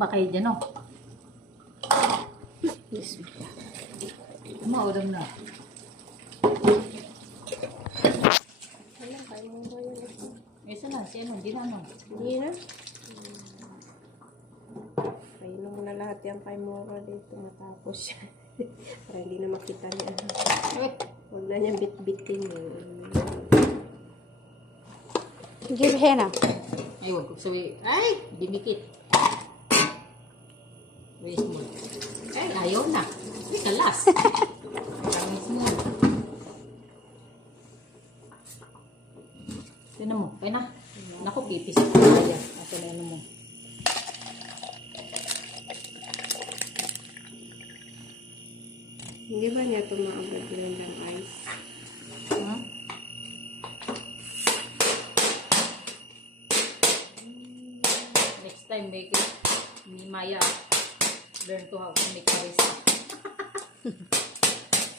ba kayo dyan, oh? Bismillah. Maulam na. Alam, kaya mo ba yun ito? Isa na, si ano, hindi na ano. Hindi na? Kainom mo na lahat yan kay Mora dito matapos siya. Para hindi na makita niya. Huwag na niya bit-bitin Give henna. Ay, wag ko sabi. Ay, dimikit. Wait mo. Ay, ayaw na. Kalas. Kalas mo. Tinan mo. Ay na. Naku, pipis. Ayan. Ito na ano mo. Hindi ba niya tumaagad yun ng ice? Ha? Next time, make it. Ni Maya. Learn to how to make barista.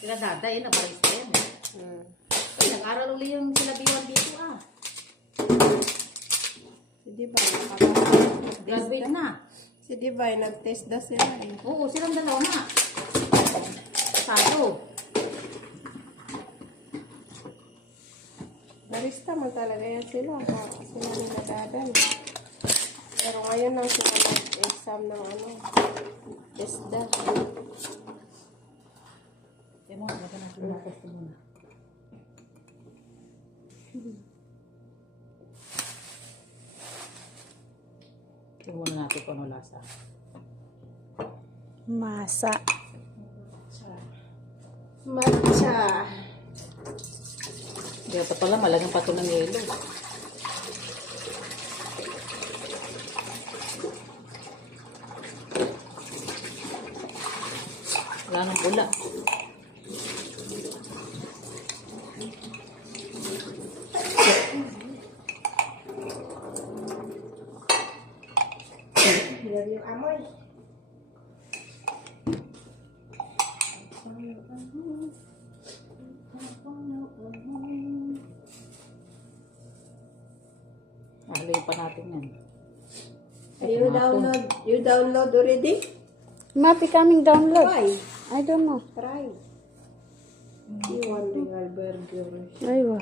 Sila daday na barista yan. Ay, nag-aral ulit yung sila B1 dito ah. Si Divine, Graduate na. si Divine, nag-test na sila eh. Oo, silang dalawa na. Sado. Barista man talaga yan sila. Sila nila dadan. Pero ngayon lang sila nag-exam ng ano, TESDA. Kaya mo, wala na tumatas ko muna. Tingnan muna natin kung ano lasa. Masa. Matcha. Kaya pa pala, malagang pato ng yelo. Wala nang pula. Hirap yung amoy. Ahaloyin pa natin yan. You download already? Might be coming download. Why? I don't know. Try. You want real burger. Aywa.